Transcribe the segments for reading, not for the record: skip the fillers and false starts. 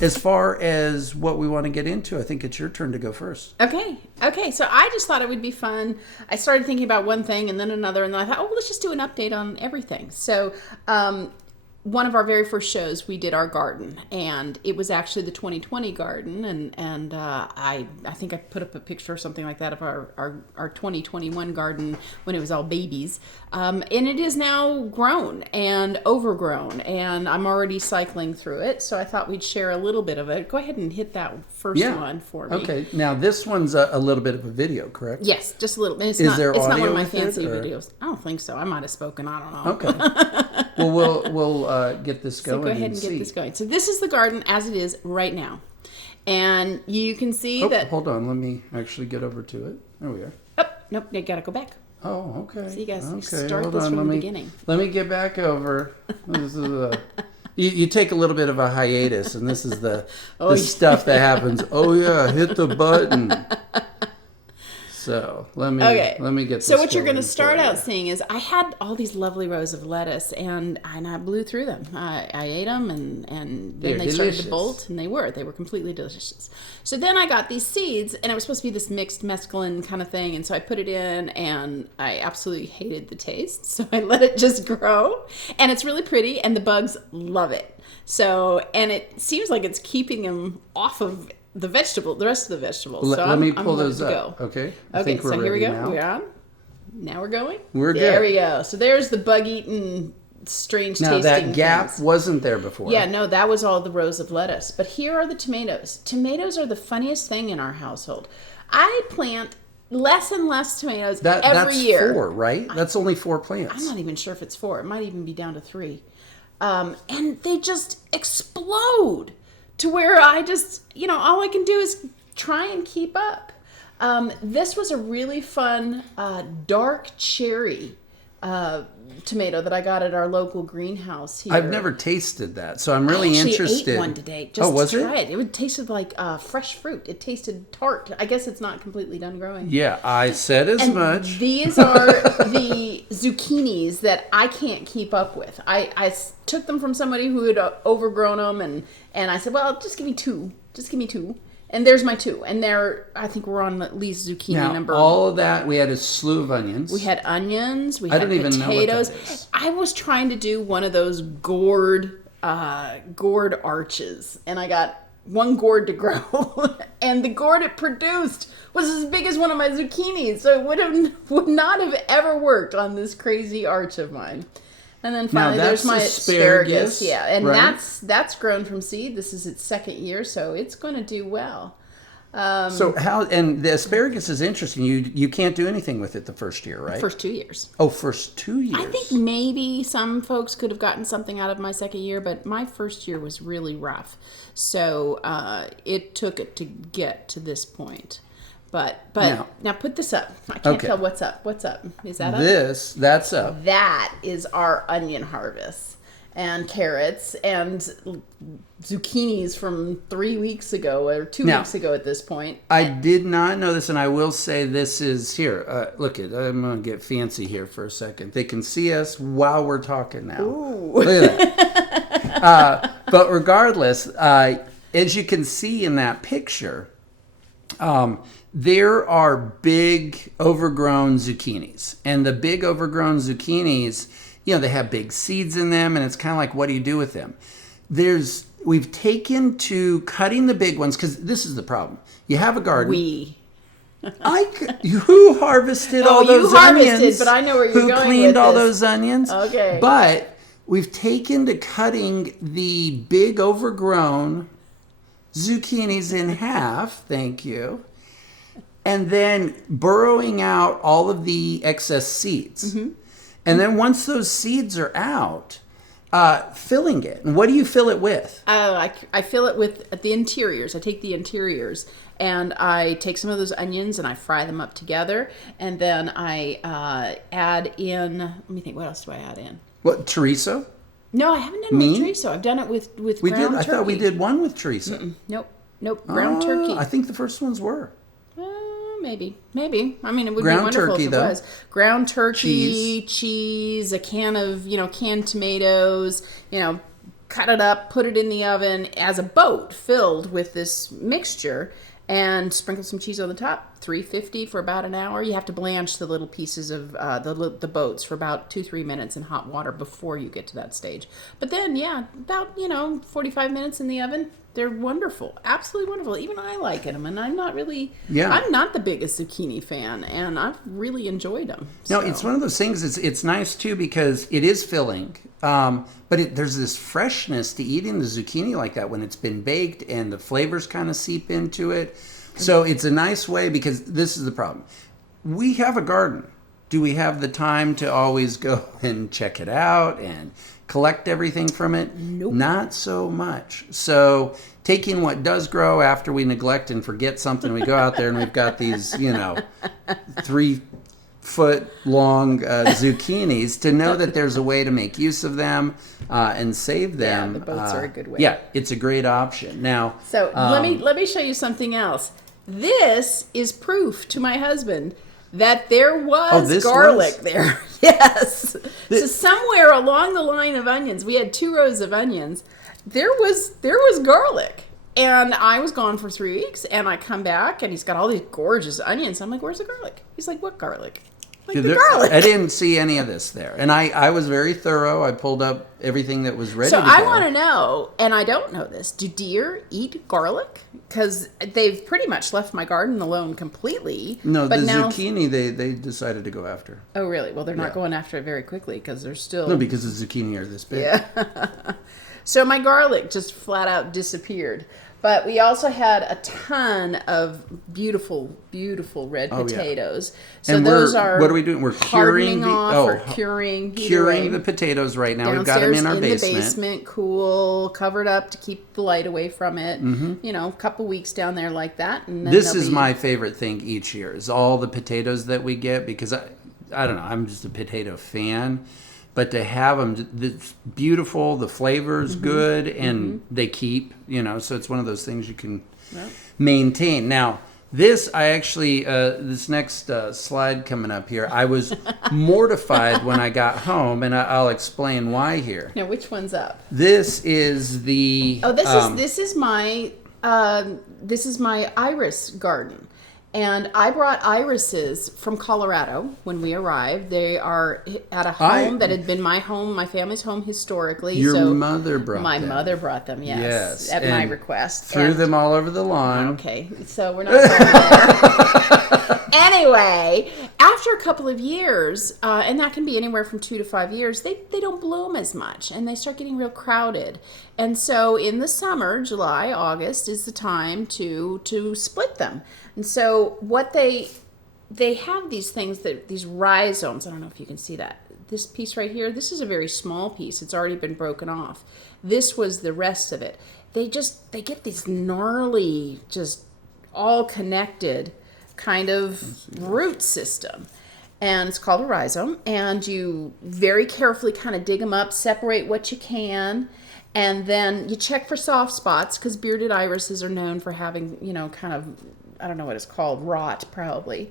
as far as what we want to get into, I think it's your turn to go first. Okay. So I just thought it would be fun. I started thinking about one thing and then another, and then I thought, let's just do an update on everything. So, one of our very first shows, we did our garden, and it was actually the 2020 garden, and I think I put up a picture or something like that of our 2021 garden when it was all babies, and it is now grown and overgrown, and I'm already cycling through it, so I thought we'd share a little bit of it. Go ahead and hit that first one for me. Okay, now this one's a little bit of a video, correct? Yes, just a little bit. It's Is not, there it's audio not one of my with it, fancy or? videos. I don't think so. I might have spoken. I don't know. Okay. Well, we'll get this going. So go ahead and get this going. So this is the garden as it is right now. And you can see that... Hold on. Let me actually get over to it. There we are. Oh, nope. You got to go back. Oh, okay. So you guys start hold this on. from the beginning. Let me get back over. This is you take a little bit of a hiatus, and this is the stuff that happens. Oh, yeah, hit the button. So let me get this. So what you're going to start out seeing is I had all these lovely rows of lettuce, and I blew through them. I ate them, and then they started to bolt, and they were completely delicious. So then I got these seeds, and it was supposed to be this mixed mescaline kind of thing, and so I put it in, and I absolutely hated the taste, so I let it just grow, and it's really pretty, and the bugs love it. So, and it seems like it's keeping them off of the rest of the vegetables. Let me pull those up. Okay. Okay, so here we go. Now. We're on. Now we're going. We're good. There we go. So there's the bug-eaten, strange tasting Now that gap things. wasn't there before. Yeah, no, that was all the rows of lettuce. But here are the tomatoes. Tomatoes are the funniest thing in our household. I plant less and less tomatoes every year. That's 4, right? That's only 4 plants. I'm not even sure if it's 4. It might even be down to 3. And they just explode to where I just, all I can do is try and keep up. This was a really fun dark cherry tomato that I got at our local greenhouse here. I've never tasted that, so I'm really interested. I ate one today just was to try it? It tasted like fresh fruit. It tasted tart. I guess it's not completely done growing. Yeah, I said as much. These are the zucchinis that I can't keep up with. I took them from somebody who had overgrown them, and I said, well, just give me 2. Just give me 2. And there's my 2. And I think we're on at least zucchini number. All of that, we had a slew of onions. We had onions. We had potatoes. Even know what that is. I was trying to do one of those gourd arches. And I got one gourd to grow. And the gourd it produced was as big as one of my zucchinis. So it would not have ever worked on this crazy arch of mine. And then finally, there's my asparagus. Yeah, and right? that's grown from seed. This is its 2nd year, so it's going to do well. So and the asparagus is interesting. You can't do anything with it the first year, right? First 2 years. Oh, first 2 years. I think maybe some folks could have gotten something out of my 2nd year, but my first year was really rough. So it took it to get to this point. But now put this up. I can't tell what's up. What's up? Is that up? That's up. That is our onion harvest. And carrots and zucchinis from 3 weeks ago or 2 weeks ago at this point. I did not know this, and I will say this is here. Look I'm going to get fancy here for a second. They can see us while we're talking now. Ooh. Look at that. But regardless, as you can see in that picture, there are big overgrown zucchinis. And the big overgrown zucchinis, they have big seeds in them, and it's kind of like, what do you do with them? We've taken to cutting the big ones, because this is the problem. You have a garden. Who harvested all those onions? But I know where you're going with this. Who cleaned all those onions? Okay. But we've taken to cutting the big overgrown zucchinis in half, thank you, and then burrowing out all of the excess seeds. Mm-hmm. And then once those seeds are out, filling it. And what do you fill it with? I fill it with the interiors. I take the interiors and I take some of those onions and I fry them up together. And then I add in, let me think, what else do I add in? What, chorizo? No, I haven't done it with chorizo. I've done it with ground turkey. I thought we did one with chorizo. Nope. Ground turkey. I think the first ones were. Maybe. I mean, it would ground be wonderful turkey, if it was. Ground turkey, cheese, a can of, canned tomatoes, cut it up, put it in the oven as a boat filled with this mixture, and sprinkle some cheese on the top. 350 for about an hour. You have to blanch the little pieces of the boats for about 2-3 minutes in hot water before you get to that stage. But then, yeah, about 45 minutes in the oven. They're wonderful, absolutely wonderful. Even I like them, and I'm not the biggest zucchini fan, and I've really enjoyed them. No, it's one of those things. It's nice too because it is filling, but there's this freshness to eating the zucchini like that when it's been baked, and the flavors kind of seep into it. So it's a nice way, because this is the problem. We have a garden. Do we have the time to always go and check it out and collect everything from it? Nope. Not so much. So taking what does grow after we neglect and forget something, we go out there and we've got these, 3-foot-long zucchinis, to know that there's a way to make use of them and save them. Yeah, the boats are a good way. Yeah, it's a great option. Now, so let me show you something else. This is proof to my husband that there was garlic there. Yes. So somewhere along the line of onions, we had 2 rows of onions. There was garlic. And I was gone for 3 weeks, and I come back, and he's got all these gorgeous onions. I'm like, "Where's the garlic?" He's like, "What garlic?" Like, the garlic. I didn't see any of this there. And I was very thorough. I pulled up everything that was ready to go. So I want to know, and I don't know this, do deer eat garlic? Because they've pretty much left my garden alone completely. No, but zucchini they decided to go after. Oh, really? Well, they're not going after it very quickly because they're still... No, because the zucchini are this big. Yeah. So my garlic just flat out disappeared. But we also had a ton of beautiful, beautiful red potatoes. So and those are... What are we doing? We're curing curing the potatoes right now. We've got them in our basement. In the basement, cool, covered up to keep the light away from it. Mm-hmm. A couple weeks down there like that. And then this is my favorite thing each year, is all the potatoes that we get, because I don't know, I'm just a potato fan. But to have them, it's beautiful, the flavor's good, and they keep, so it's one of those things you can maintain. Now, this, I actually, this next slide coming up here, I was mortified when I got home, and I'll explain why here. Now, which one's up? This is the... Oh, this is my iris garden. And I brought irises from Colorado when we arrived. They are at a home that had been my family's home historically. Your mother brought them. My mother brought them, yes. At my request. Threw them all over the lawn. Okay, so we're not going there. Anyway, after a couple of years, and that can be anywhere from 2 to 5 years, they don't bloom as much, and they start getting real crowded. And so in the summer, July, August, is the time to split them. And so what they have these things, these rhizomes. I don't know if you can see that. This piece right here, this is a very small piece. It's already been broken off. This was the rest of it. They get these gnarly, just all connected kind of root system. And it's called a rhizome. And you very carefully kind of dig them up, separate what you can. And then you check for soft spots, because bearded irises are known for having, kind of, I don't know what it's called, rot probably.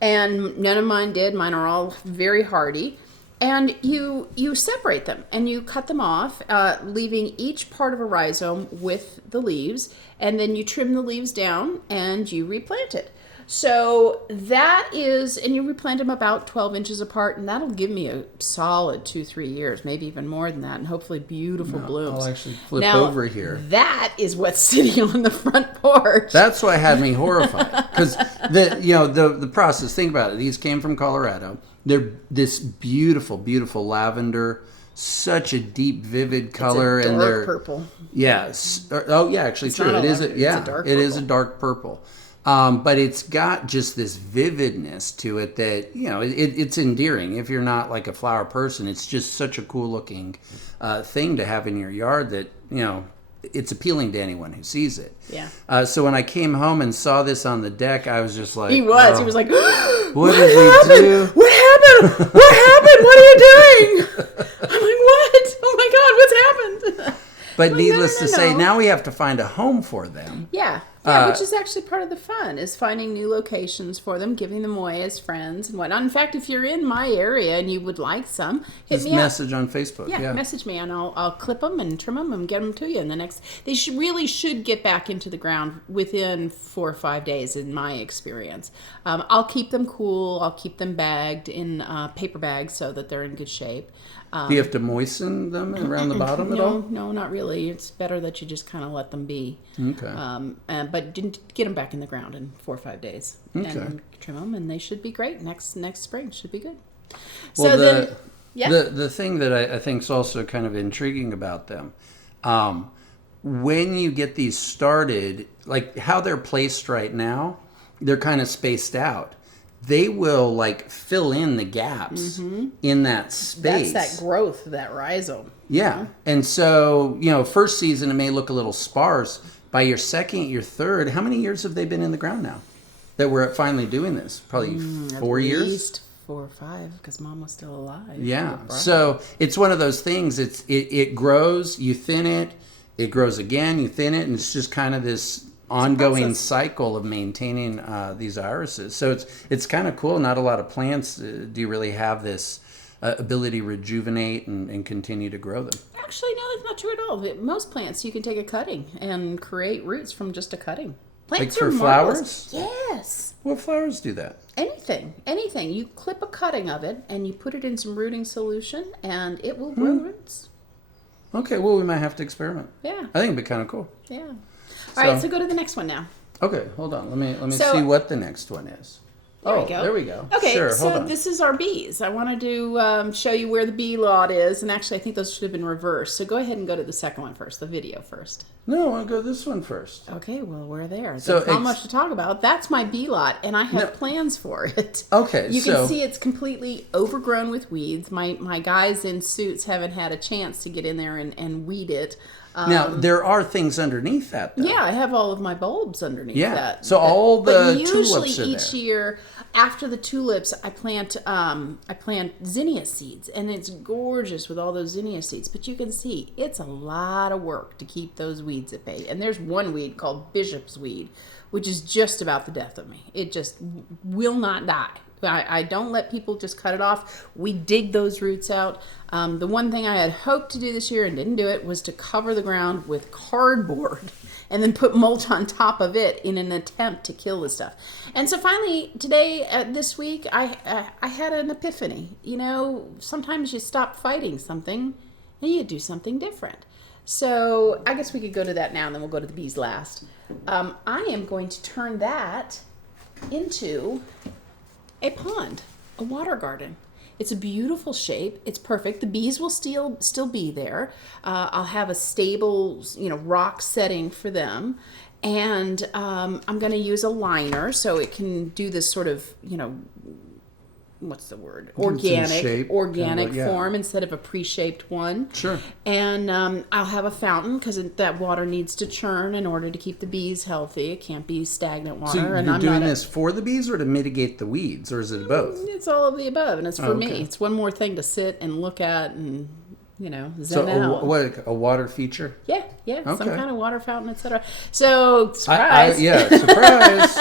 And none of mine did. Mine are all very hardy. And you separate them and you cut them off, leaving each part of a rhizome with the leaves. And then you trim the leaves down and you replant it. So that is, and you replant them about 12 inches apart, and that'll give me a solid 2-3 years, maybe even more than that, and hopefully beautiful blooms. I'll actually flip over here. That is what's sitting on the front porch. That's what had me horrified, because the process. Think about it. These came from Colorado. They're this beautiful, beautiful lavender. Such a deep, vivid color, it's a dark purple. Yes. Oh, yeah. Actually, true. It is. It is a dark purple. But it's got just this vividness to it that, it's endearing. If you're not like a flower person, it's just such a cool looking thing to have in your yard that, it's appealing to anyone who sees it. Yeah. So when I came home and saw this on the deck, I was just like... He was like, what did we do? What happened? What happened? What are you doing? I'm like, what? Oh my God, what's happened? But needless to say, now we have to find a home for them. Yeah. Yeah, which is actually part of the fun, is finding new locations for them, giving them away as friends and whatnot. In fact, if you're in my area and you would like some, hit me up. Message on Facebook. Yeah, message me and I'll clip them and trim them and get them to you in the next. They should get back into the ground within 4 or 5 days, in my experience. I'll keep them cool. I'll keep them bagged in paper bags so that they're in good shape. Do you have to moisten them around the bottom at all? No, not really. It's better that you just kind of let them be. Okay. But didn't get them back in the ground in 4 or 5 days. Okay. And trim them, and they should be great. Next spring should be good. Well, the thing that I think is also kind of intriguing about them, when you get these started, like how they're placed right now, they're kind of spaced out. They will like fill in the gaps in that space. That's that growth, that rhizome. Yeah. And so, first season it may look a little sparse. By your second, your third, how many years have they been in the ground now that we're finally doing this? Probably 4 years? At least 4 or 5, because Mom was still alive. Yeah. So it's one of those things. It grows, you thin it grows again, you thin it, and it's just kind of this ongoing cycle of maintaining these irises. So it's kind of cool. Not a lot of plants do you really have this ability to rejuvenate and continue to grow them. Actually, no, that's not true at all. Most plants, you can take a cutting and create roots from just a cutting. Plants like for flowers? Yes. What flowers do that? Anything. You clip a cutting of it and you put it in some rooting solution and it will grow roots. Okay, well, we might have to experiment. Yeah. I think it'd be kind of cool. Yeah. All right, so go to the next one now. Okay, hold on. Let me see what the next one is. There we go. Okay, sure, so this is our bees. I wanted to show you where the bee lot is, and actually I think those should have been reversed. So go ahead and go to the second one first, the video first. No, I want to go this one first. Okay, well, we're there. So there's not much to talk about. That's my bee lot, and I have plans for it. Okay, You can see it's completely overgrown with weeds. My guys in suits haven't had a chance to get in there and weed it. Now, there are things underneath that, though. Yeah, I have all of my bulbs underneath that. So all the tulips are there. Usually each year, after the tulips, I plant zinnia seeds, and it's gorgeous with all those zinnia seeds. But you can see it's a lot of work to keep those weeds at bay. And there's one weed called bishop's weed, which is just about the death of me. It just will not die. I don't let people just cut it off. We dig those roots out. The one thing I had hoped to do this year and didn't do it was to cover the ground with cardboard and then put mulch on top of it in an attempt to kill the stuff. And so finally today, this week, I had an epiphany. Sometimes you stop fighting something and you do something different. So I guess we could go to that now, and then we'll go to the bees last. I am going to turn that into a pond, a water garden. It's a beautiful shape. It's perfect. The bees will still be there. I'll have a stable, rock setting for them. And I'm going to use a liner so it can do this sort of, what's the word? Organic form instead of a pre-shaped one. Sure. And I'll have a fountain because that water needs to churn in order to keep the bees healthy. It can't be stagnant water. So you're doing this for the bees or to mitigate the weeds, or is it both? It's all of the above, and it's for me. It's one more thing to sit and look at and, zen out. So a water feature? Yeah, some kind of water fountain, etc. So, surprise. Surprise.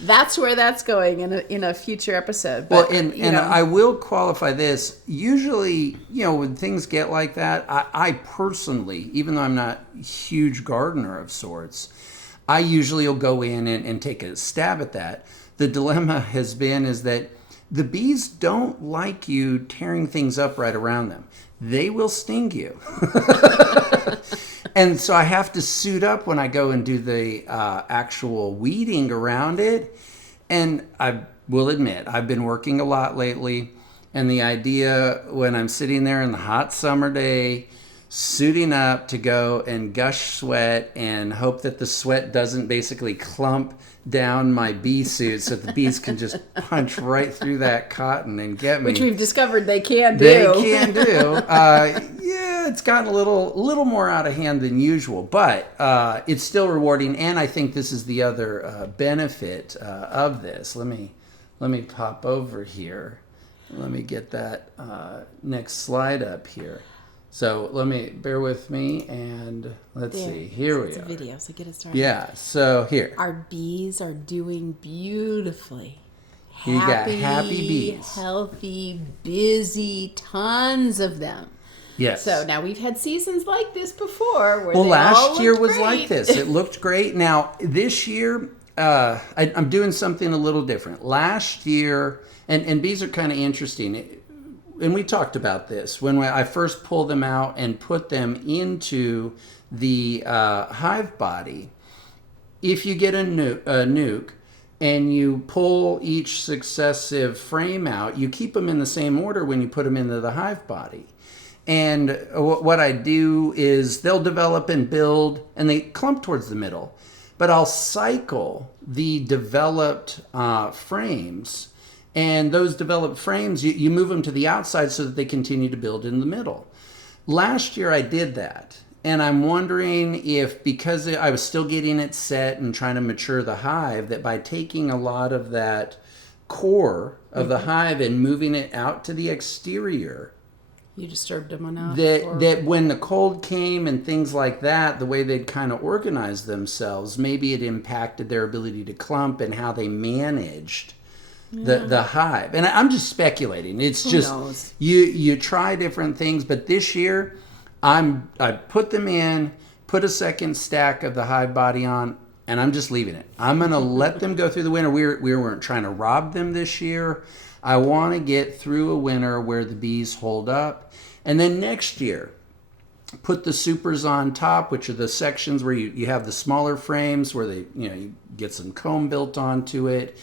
That's where that's going in a future episode. But, and I will qualify this. Usually, when things get like that, I personally, even though I'm not a huge gardener of sorts, I usually will go in and take a stab at that. The dilemma is that the bees don't like you tearing things up right around them. They will sting you. And so I have to suit up when I go and do the actual weeding around it. And I will admit, I've been working a lot lately. And the idea when I'm sitting there in the hot summer day, suiting up to go and gush sweat and hope that the sweat doesn't basically clump down my bee suit so that the bees can just punch right through that cotton and get me. Which we've discovered they can do. It's gotten a little more out of hand than usual, but it's still rewarding. And I think this is the other benefit of this. Let me pop over here. Let me get that next slide up here. So bear with me, and let's see. Here we are. It's a video, so get it started. Yeah, so here. Our bees are doing beautifully. You got happy bees. Healthy, busy, tons of them. Yes. So now we've had seasons like this before. Where last year was like this. It looked great. Now, this year, I'm doing something a little different. Last year, and bees are kind of interesting. And we talked about this when I first pulled them out and put them into the hive body. If you get a nuke and you pull each successive frame out, you keep them in the same order when you put them into the hive body. And what I do is they'll develop and build, and they clump towards the middle. But I'll cycle the developed frames. And those developed frames, you move them to the outside so that they continue to build in the middle. Last year I did that. And I'm wondering if, because I was still getting it set and trying to mature the hive, that by taking a lot of that core of the hive and moving it out to the exterior, you disturbed them enough. That when the cold came and things like that, the way they'd kind of organized themselves, maybe it impacted their ability to clump and how they managed the hive. And I'm just speculating. It's just you try different things, but this year I put them in, put a second stack of the hive body on, and I'm just leaving it. I'm going to let them go through the winter. We weren't trying to rob them this year. I want to get through a winter where the bees hold up. And then next year, put the supers on top, which are the sections where you have the smaller frames where you get some comb built onto it,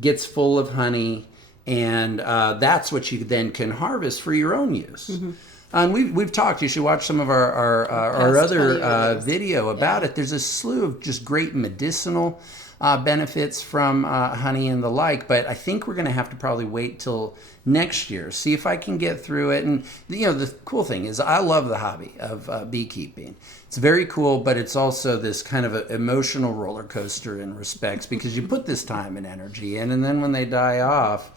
gets full of honey, and that's what you then can harvest for your own use. Mm-hmm. And we've talked. You should watch some of our other video about it. There's a slew of just great medicinal benefits from honey and the like, but I think we're going to have to probably wait till next year, see if I can get through it. And the cool thing is I love the hobby of beekeeping. It's very cool, but it's also this kind of emotional roller coaster in respects, because you put this time and energy in, and then when they die off,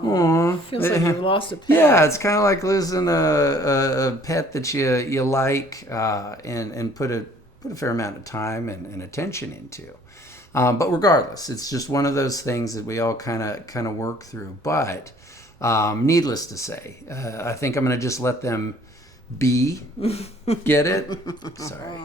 feels like you've lost a pet. Yeah, it's kind of like losing a pet that you like and put a fair amount of time and attention into. But regardless, it's just one of those things that we all kind of work through. But needless to say, I think I'm going to just let them be. Get it? Sorry.